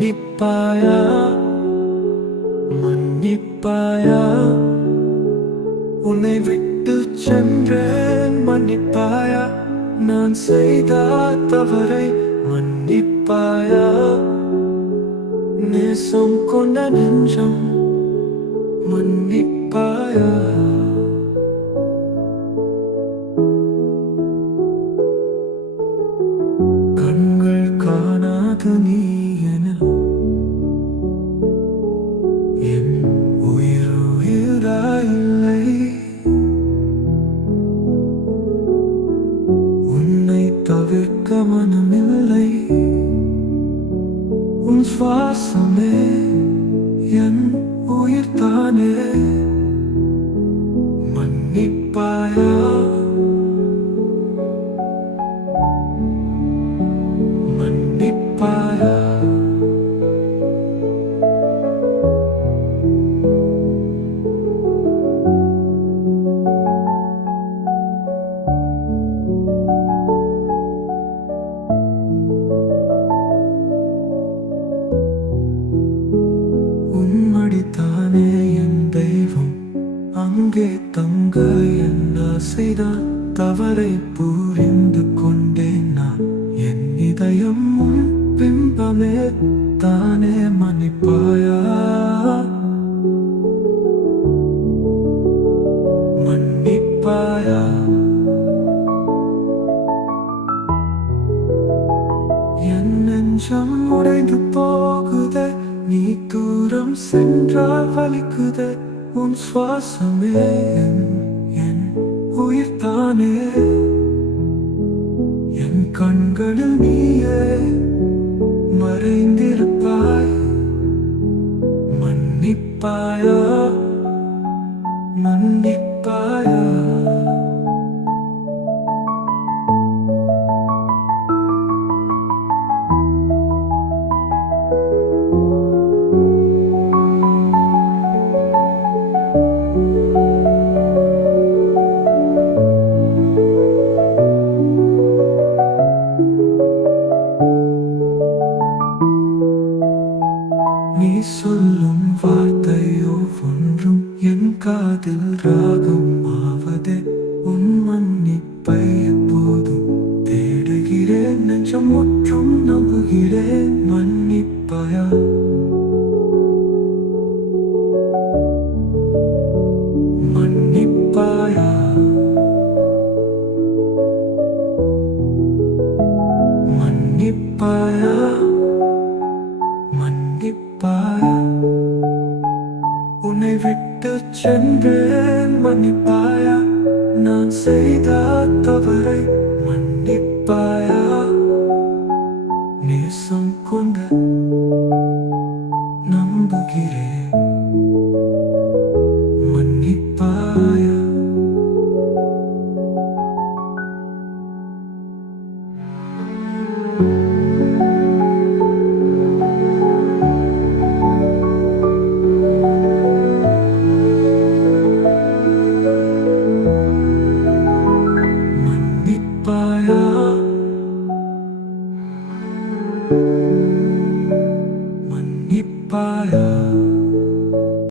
மன்னிப்பாயா? மன்னிப்பாயா? உன்னை விட்டு சென்றேன் மன்னிப்பாயா? நான் செய்த தவறை மன்னிப்பாயா? நேசம் கொண்ட நெஞ்சம் மன்னிப்பாயா? கண்கள் காணாத நீ தவிர்க்க மனமில்லை. உன் சுவாசமே என் உயிர் தானே. மன்னிப்பாயா? மன்னிப்பாயா நெஞ்சம் உடைந்து போகுதே. நீ தூரம் சென்றால் வலிக்குதே. உன் சுவாசமே என் என் உயிர் தானே. என் கண்களில் நீயே மறைந்திருப்பாய். மன்னிப்பாயா? மன்னிப்பாயா? தேடுகிறேன் நெஞ்சம் முற்றும் நம்புகிறேன் மன்னிப்பாயா மன்னிப்பாயா மன்னிப்பாயா மன்னிப்பாயா உன்னை விட்டு சென்றேன் மன்னிப்பாயா நான் செய்த தவறை